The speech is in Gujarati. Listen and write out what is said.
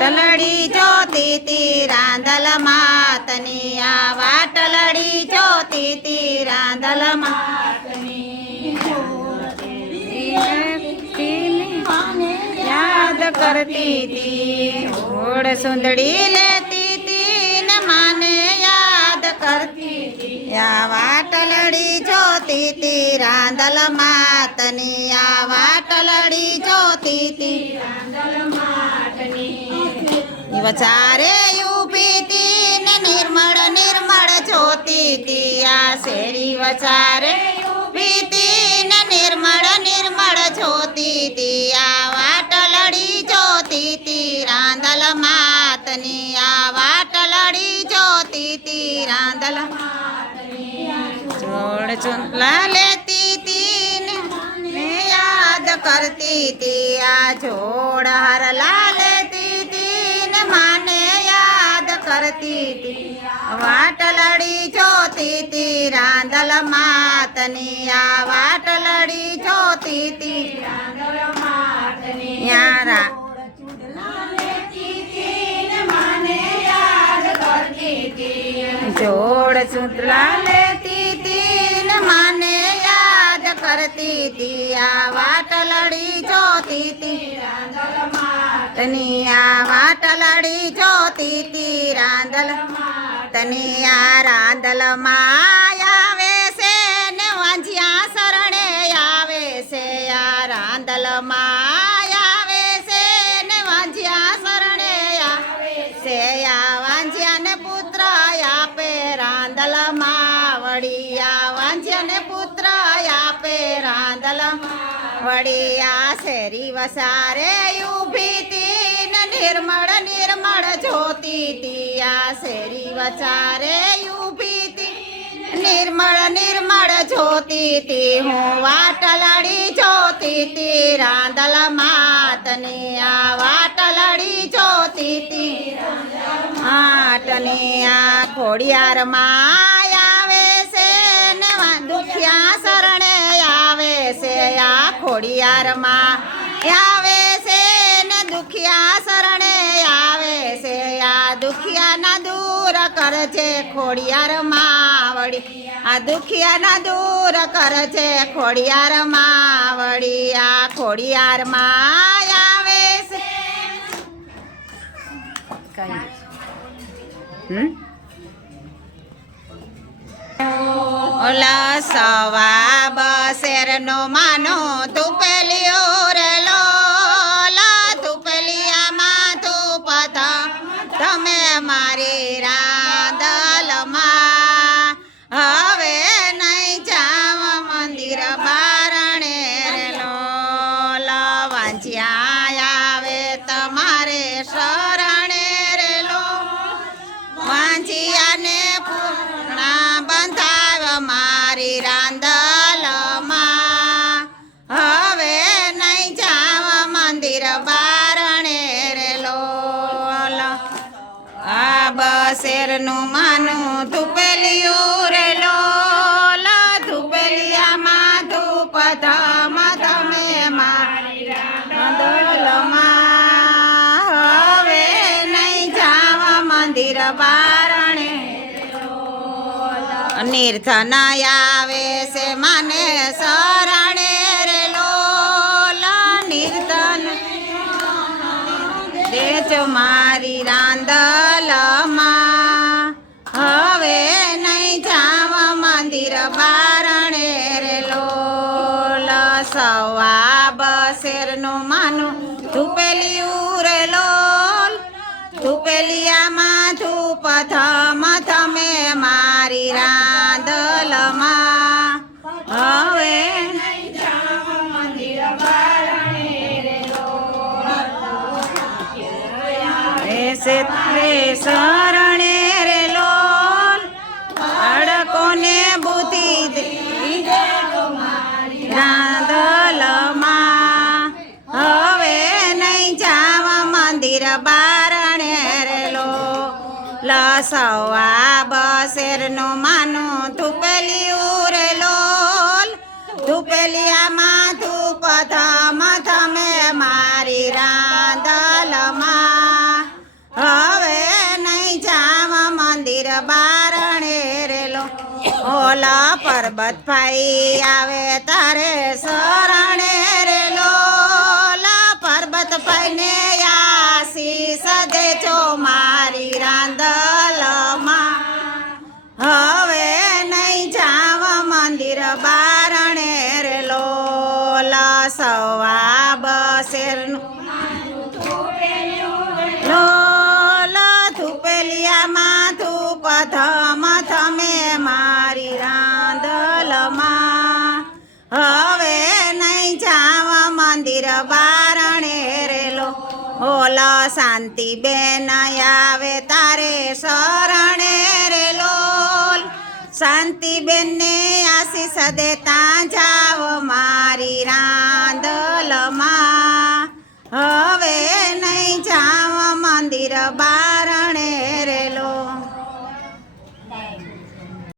વાટલડી જોતી તી રાંધલ માતની આ વાટલડી જોતી તી રાંધલ માતની યાદ કરતી તી ઘોડ સુંદડી લેતી તી ને માને યાદ કરતી તી આ વાટલડી જોતી તી રાંધલ માતની આ વાટલડી જોતી તી રાંધલ માતની વચારે ઊભી તી ને નિર્મળ નિર્મળ જોતી તી આ શેરી વચારે ઊભી તી ને નિર્મળ નિર્મળ જોતી તી આ વાટલડી જોતી તી રાંધલ માતની આ વાટલડી જોતી તી રાંધલ જોડ ચૂંટલા લેતી તી ને યાદ કરતી તી આ જોડ હરલા લેતી તી ને માને યાદ કરતી તી વાટલડી જોતી તી રાંધલ માતની આ વાટલડી જોતી તી રાંધલ માતની યારા જોડ ચૂંટલા લેતી તી ને માને યાદ કરતી તી આ વાટલડી જોતી તી રાંધલ માતની આ વાટલડી જોતી તી રાંધલ માતની આ રાંધલ માં આવે છે ને વાંજિયા શરણે આવે છે આ રાંધલ માં આવે છે ને વાંજિયા શરણે આવે છે આ વાંજિયા ને પુત્ર આપે રાંધલ માં વળી આ વાંજ્યા ને પુત્ર આપે રાંધલ વળી આ શેરી વસારે ઊભી તી ને નિર્મળ નિર્મળ જોતી તી આ શેરી વચારે ઊભી તી નિર્મળ નિર્મળ જોતી તી હું વાટલડી જોતી તી રાંધલ માતની આ વાટલડી જોતી તી આટની આ ખોડિયાર માં આવે છે ને દુખિયા શરણે આવે છે આ ખોડિયાર માં આવે છે ને દુખિયા શરણે આવે છે આ દુખિયા ના દૂર કરે છે ખોડિયાર માં વળી આ દુખિયા ના દૂર કરે છે ખોડિયાર માં વળી આ ખોડિયાર માં આવે છે ઓલા સવા બસેર નો માનો તું પેલીઓ રે લોલા તું પેલિયામાં તું પથા તમે મારી રાંધલમાં હવે નહીં જાવ મંદિર બારણે રે લોલા વાંચ્યા આવે તમારે શરણે રે લો વાંચ્યાને પૂર્ણા બંધાવ મારી રાંધલમાં હવે નહીં જાવ મંદિર બારણે રે લોલ આ બસેરનું માનું ધૂપેલિયું રે લોલ ધૂપેલિયામાં ધૂપ ધમ તમે મારી રાંધલમાં હવે નહીં જાવ મંદિર બારણે નિર્ધન આવે છે મને શરણે રે લોલ નિર્ધન દેજો મારી રાંધલમાં હવે નહીં જાવ મંદિર બારણે રે લોલ સવા બસેરનું માનું ધૂપેલિયું રે લોલ ધૂપેલિયામાં ધૂપ ધમ તમે મારી રાંધલમાં હવે નહીં જાવ મંદિર બારણે રે શરણે રે લોલ અડકોને બુદ્ધિ રાંધલમાં હવે નહીં જાવ મંદિર બારણે રે લોલ સવા બસેરનું માનું ધૂપેલિયું રે લોલ ધૂપેલિયામાં ધૂપ ધમ તમે મારી રાંધલમાં લોલ પર્વતભાઈ આવે તારે શરણે રે લોલ પર્વતભાઈ ને આશીષ દેજો મારી રાંદલમાં હવે નહીં જાવ મંદિર બારણે રે લોલ સવા બસેરનું લોલ થુપેલિયામાં ધૂપ ધમ થમે મારી રાંદલમાં હવે નહીં જાવ મંદિર બારણે રેલો ઓલ શાંતિબેન આવે તારે શરણે રેલોલ શાંતિબેન ને આશીષ દેતા જાવ મારી રાંદલમાં હવે નહીં જાવ મંદિર બા